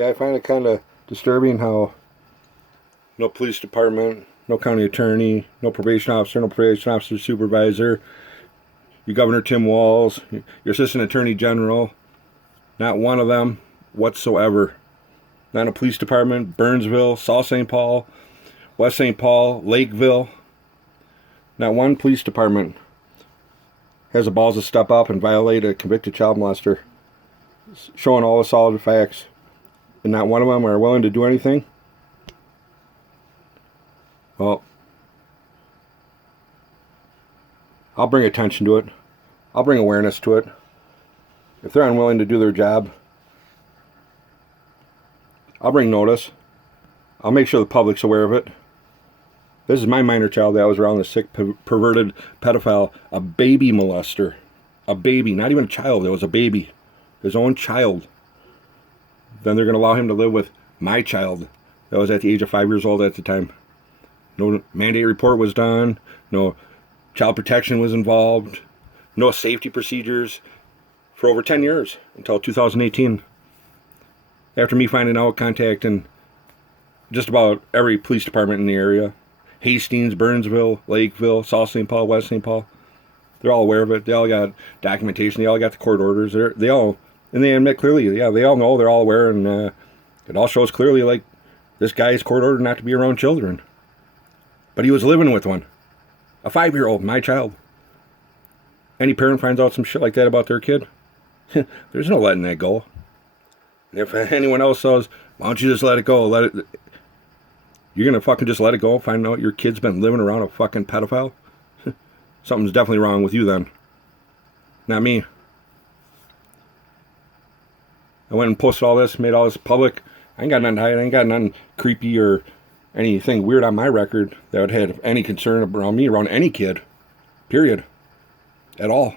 Yeah, I find it kind of disturbing how no police department, no county attorney, no probation officer, supervisor, your Governor Tim Walz, your assistant attorney general, not one of them whatsoever. Not a police department, Burnsville, South St. Paul, West St. Paul, Lakeville. Not one police department has the balls to step up and violate a convicted child molester, showing all the solid facts, and not one of them are willing to do anything. Well, I'll bring attention to it. I'll bring awareness to it. If they're unwilling to do their job, I'll bring notice. I'll make sure the public's aware of it. This is my minor child that was around, the sick, perverted pedophile, a baby molester. A baby, not even a child, it was a baby. His own child. Then they're going to allow him to live with my child that was at the age of 5 years old at the time. No mandate report was done. No child protection was involved. No safety procedures for over 10 years until 2018. After me finding out, contacting just about every police department in the area. Hastings, Burnsville, Lakeville, South St. Paul, West St. Paul. They're all aware of it. They all got documentation. They all got the court orders. They all, and they admit clearly, yeah, they all know, they're all aware, and it all shows clearly, like, this guy's court ordered not to be around children. But he was living with one. A 5-year-old, my child. Any parent finds out some shit like that about their kid, there's no letting that go. And if anyone else says, why don't you just let it go, you're going to fucking just let it go, find out your kid's been living around a fucking pedophile? Something's definitely wrong with you then. Not me. I went and posted all this, made all this public. I ain't got nothing to hide. I ain't got nothing creepy or anything weird on my record that would have any concern around me, around any kid. Period. At all.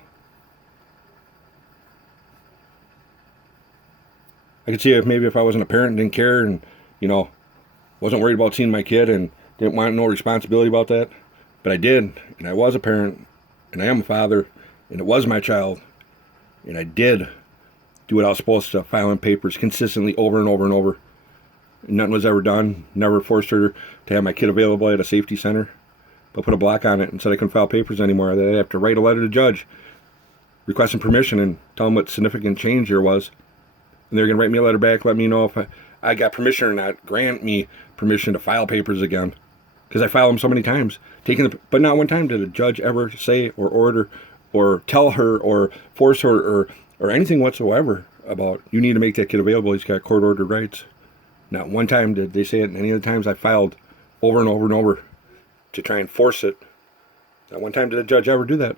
I could see if maybe if I wasn't a parent and didn't care and, wasn't worried about seeing my kid and didn't want no responsibility about that. But I did, and I was a parent, and I am a father, and it was my child, and I did do what I was supposed to, filing papers consistently over and over and over. And nothing was ever done. Never forced her to have my kid available at a safety center, but put a block on it and said I couldn't file papers anymore. That I have to write a letter to the judge requesting permission and tell them what significant change there was. And they're going to write me a letter back, let me know if I got permission or not, grant me permission to file papers again. Because I filed them so many times. But not one time did a judge ever say or order or tell her or force her or anything whatsoever about, you need to make that kid available, he's got court-ordered rights. Not one time did they say it, and any of the times I filed over and over and over to try and force it. Not one time did a judge ever do that.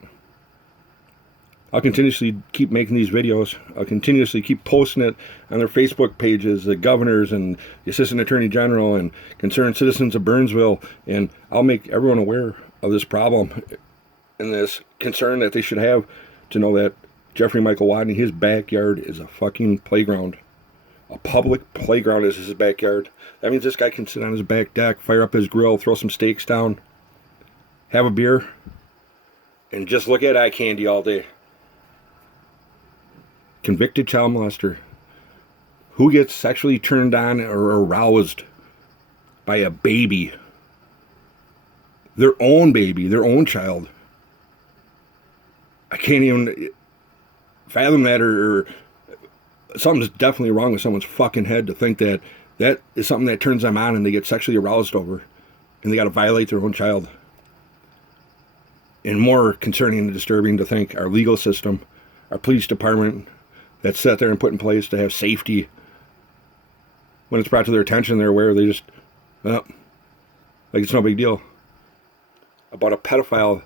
I'll continuously keep making these videos. I'll continuously keep posting it on their Facebook pages, the governors and the assistant attorney general and concerned citizens of Burnsville, and I'll make everyone aware of this problem and this concern that they should have to know that Jeffrey Michael Watney, his backyard is a fucking playground. A public playground is his backyard. That means this guy can sit on his back deck, fire up his grill, throw some steaks down, have a beer, and just look at eye candy all day. Convicted child molester who gets sexually turned on or aroused by a baby, their own baby, their own child. I can't even fathom that, or something's definitely wrong with someone's fucking head to think that that is something that turns them on and they get sexually aroused over, and they got to violate their own child. And more concerning and disturbing to think our legal system, our police department, that's set there and put in place to have safety, when it's brought to their attention, they're aware, they just, like it's no big deal. About a pedophile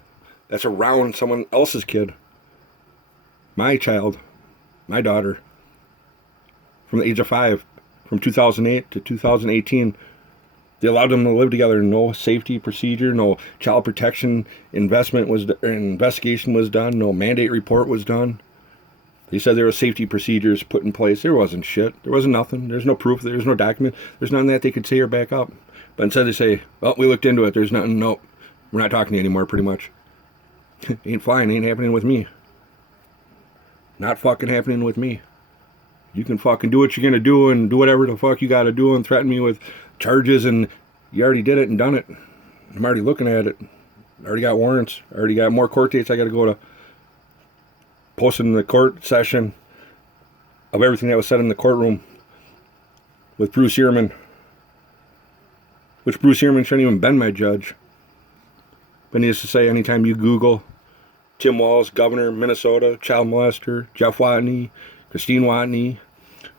that's around someone else's kid. My child, my daughter, from the age of 5, from 2008 to 2018, they allowed them to live together. No safety procedure, no child protection investigation was done, no mandate report was done. They said there were safety procedures put in place. There wasn't shit. There wasn't nothing. There's no proof. There's no document. There's nothing that they could say or back up. But instead they say, well, we looked into it. There's nothing. Nope. We're not talking to you anymore, pretty much. Ain't flying. Ain't happening with me. Not fucking happening with me. You can fucking do what you're gonna do and do whatever the fuck you gotta do and threaten me with charges, and you already did it and done it. I'm already looking at it. I already got warrants. I already got more court dates I gotta go to. Posting the court session of everything that was said in the courtroom with Bruce Ehrman, which Bruce Ehrman shouldn't even been my judge. But needless to say, anytime you Google Tim Walz, Governor, Minnesota, child molester, Jeff Watney, Christine Watney,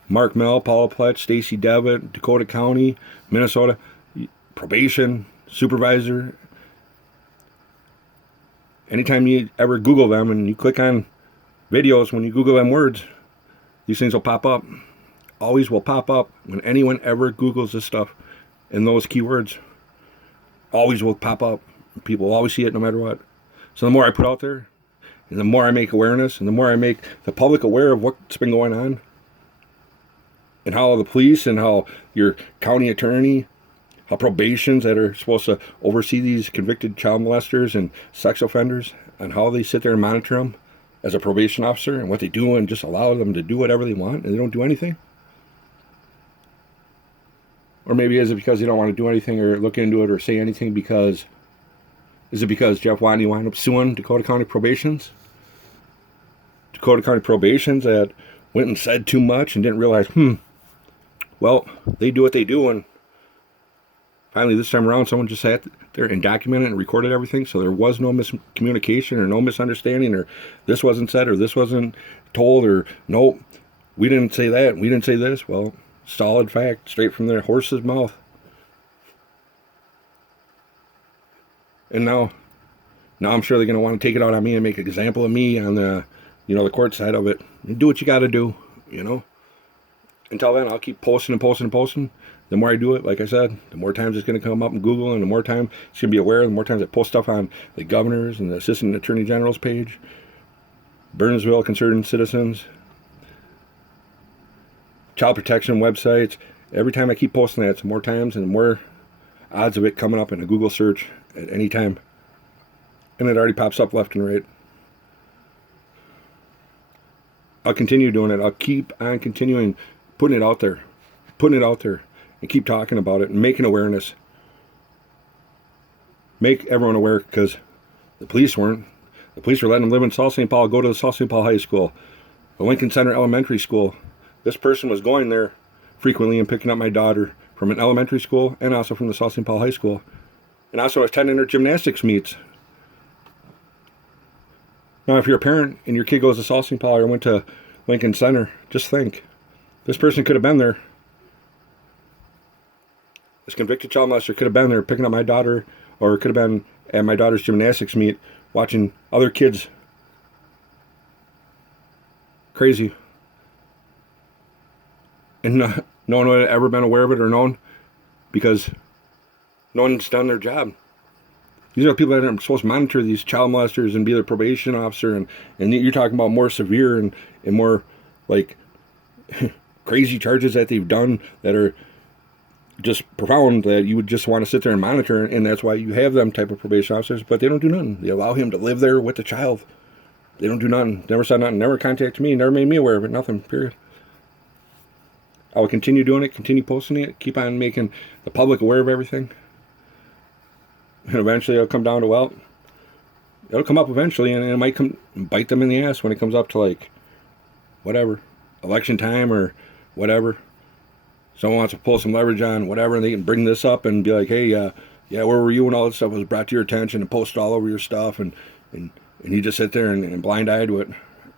Mark Mell, Paula Pletch, Stacy Devitt, Dakota County, Minnesota, probation, supervisor. Anytime you ever Google them and you click on videos, when you Google them words, these things will pop up. Always will pop up when anyone ever Googles this stuff and those keywords. Always will pop up. People will always see it no matter what. So the more I put out there, and the more I make awareness, and the more I make the public aware of what's been going on, and how the police and how your county attorney, how probations that are supposed to oversee these convicted child molesters and sex offenders, and how they sit there and monitor them as a probation officer, and what they do, and just allow them to do whatever they want, and they don't do anything. Or maybe is it because they don't want to do anything or look into it or say anything because, is it because Jeff Watney wound up suing Dakota County Probations? Dakota County Probations that went and said too much and didn't realize, well, they do what they do, and finally this time around someone just sat there and documented and recorded everything, so there was no miscommunication or no misunderstanding, or this wasn't said or this wasn't told, or nope, we didn't say that, we didn't say this. Well, solid fact, straight from their horse's mouth. And now I'm sure they're going to want to take it out on me and make an example of me on the, the court side of it. Do what you got to do, Until then, I'll keep posting and posting and posting. The more I do it, like I said, the more times it's going to come up in Google, and the more time it's going to be aware, the more times I post stuff on the governor's and the assistant attorney general's page, Burnsville Concerned Citizens, child protection websites. Every time I keep posting that, it's more times and more odds of it coming up in a Google search at any time. And it already pops up left and right. I'll continue doing it. I'll keep on continuing putting it out there, and keep talking about it and making awareness. Make everyone aware, because the police weren't. The police were letting them live in South St. Paul, go to the South St. Paul High School, the Lincoln Center Elementary School. This person was going there frequently and picking up my daughter from an elementary school and also from the South St. Paul High School, and also attending their gymnastics meets. Now, if you're a parent and your kid goes to South St. Paul or went to Lincoln Center, just think, this person could have been there. This convicted child molester could have been there picking up my daughter, or could have been at my daughter's gymnastics meet watching other kids. Crazy. And no one would have ever been aware of it or known, because no one's done their job. These are people that are supposed to monitor these child molesters and be their probation officer, and you're talking about more severe and more like crazy charges that they've done that are just profound, that you would just want to sit there and monitor, and that's why you have them type of probation officers. But they don't do nothing. They allow him to live there with the child. They don't do nothing. Never said nothing. Never contacted me. Never made me aware of it. Nothing. Period. I will continue doing it. Continue posting it. Keep on making the public aware of everything. And eventually it'll come down to, well, it'll come up eventually, and it might come bite them in the ass when it comes up to, like, whatever, election time or whatever. Someone wants to pull some leverage on whatever, and they can bring this up and be like, hey, yeah, where were you when all this stuff was brought to your attention, and post all over your stuff, and you just sit there and blind-eyed to it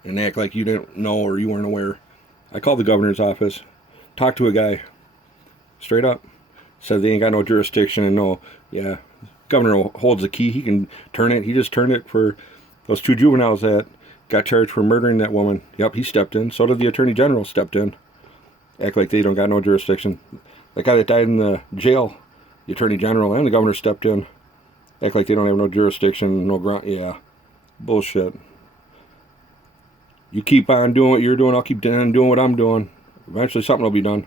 and act like you didn't know or you weren't aware. I called the governor's office, talked to a guy, straight up, said they ain't got no jurisdiction, and governor holds the key. He can turn it. He just turned it for those 2 juveniles that got charged for murdering that woman. Yep, he stepped in. So did the attorney general stepped in. Act like they don't got no jurisdiction. That guy that died in the jail, the attorney general and the governor stepped in. Act like they don't have no jurisdiction, no ground. Yeah, bullshit. You keep on doing what you're doing, I'll keep on doing what I'm doing. Eventually something will be done.